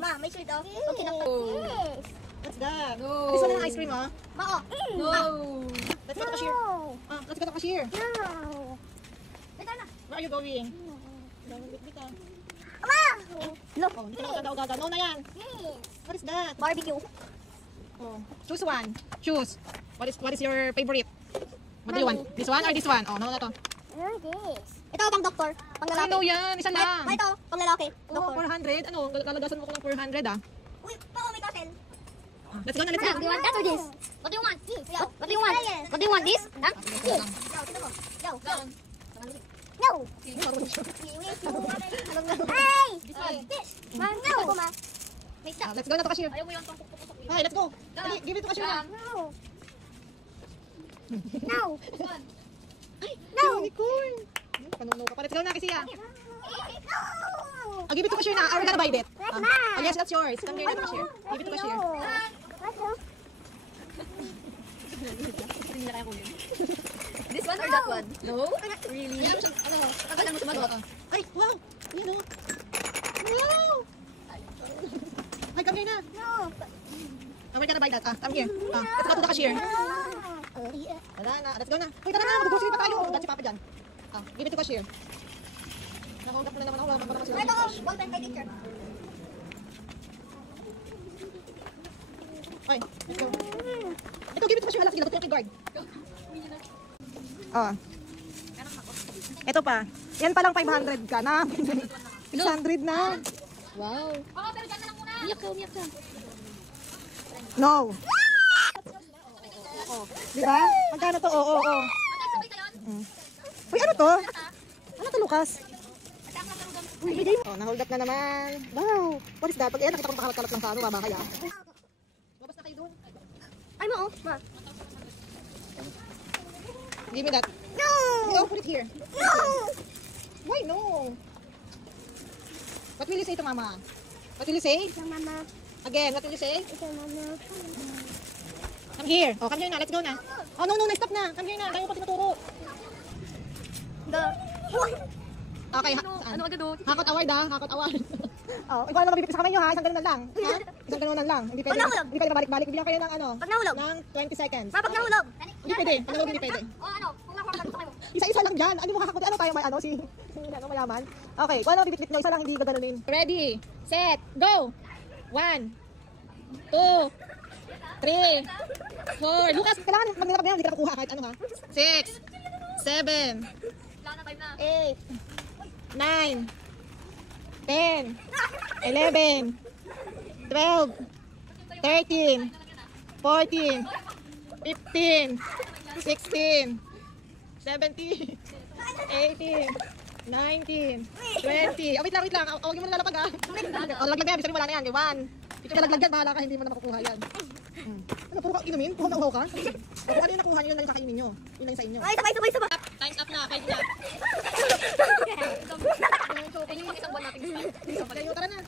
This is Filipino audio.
Ma, may sweet oh. Okay na. Yes. What's that? No. This one ang ice cream, oh. Ma, oh. No. Let's go to cashier. Let's go to cashier. No. Ito na. Where are you going? Dito. Ma! Look. Oh, hindi ka maganda. No na yan. What is that? Barbecue. Oh, choose one. Choose. What is your favorite? What do you want? This one or this one? Oh, no na to. This. Ito pang doktor. Pang lalaki. Ano yan? Isa lang. Ito, pang lalaki. Oh, Doktor. 400? Ano? Lalagasan mo ko ng 400 ah. Uy, pa, may castle. Let's go na, let's go. Do you want that or this? What do you want? What do you want? What do you want? This? Huh? This. Go, go. No. Hey! This. Ma, no. Ma. May stop. Let's go na to cashier. Ayaw mo yung pangpupusok. Hi, let's go. Dali, give it to cashier na. No. No. No. Unicorn. Panuno ka pa. Let's go na, Kisiya. No. I'll give it to cashier na. Are we gonna buy it? Let's Oh, not. yes, that's yours. Come here na to cashier. Give it to cashier. Let's go. This one or that one? No? Really? Ano? Tagal lang mo sumagot. Ay, wow. You know. Wow. Ay, come here na. No. We're gonna buy that. Come here. Let's go to the cashier. Wala na. Let's go na. Hoy, tara na. Mag-grocery pa tayo. Dahil si Papa dyan. Give it to cashier. Nakaugap na naman ako. Wala pa naman sila. Ito, ball pen kay teacher. Hoy, let's go. Ito, give it to cashier. Hala, sige. Lagot yung guard. Ito pa. Yan palang 500 ka na. 600 na. Wow. Pero dyan na lang muna. Umiyak ka. No. Oh, di ba? Magkano to? Oo. Sabay ka yun? Uy, ano to? Ano to, Lucas? Oh, nahold up na naman. Wow. What is that? Pag nakita ko makalat-kalat lang sa ano, baba kaya. Labas na kayo doon. Ay mo, oh. Ma. Give me that. No. No, put it here. No. Why no? What will you say to mama? What will you say? Ito, mama. Again, what will you say? Ito, mama. Come here. Oh, come here na. Let's go na. Oh, no, stop na. Come here na. Tayo pa tinuturo. Okay, saan? Ano agad doon? Hakot award Hakot award. Oh, ikaw lang mabibigay sa kamay nyo ha. Isang ganunan lang. Ha? Isang ganunan lang. Hindi pwede. Pag nahulog. Hindi pwede mabalik-balik. Bibigyan kayo ng ano? Pag nahulog. Ng 20 seconds. Ma, pag nahulog. Hindi pwede. Pag nahulog, hindi pwede. O ano? Kung nakuha mo. Isa-isa lang dyan. Ano mo kakakuti? Ano tayo? Ano si ano mayaman? Okay. Kung ano bibitbit nyo, isa lang hindi gaganunin. Ready, set, go! 1, 2, 3, 4. Lucas, kailangan magnanap na yan. Hindi ka nakukuha kahit ano ha. 6, 7, 8, 9, 10, 11, 12, 13, 14, 15, 16, 17, 18, 19, 20. Oh, wait lang. Huwag mo na lalapag ha. O, laglag yan. Bisa mo wala na yan. 1. Ito ka laglag yan. Bahala ka. Hindi mo na makukuha yan. Ano, puro ka inumin? Puro na uhaw ka? O, kung ano yung nakuha nyo, yun lang yung kakainin nyo. Yun lang yung sa inyo. Ay, sabay. Time's up na. 5 na. Isang buwan natin. Kayo, tara na.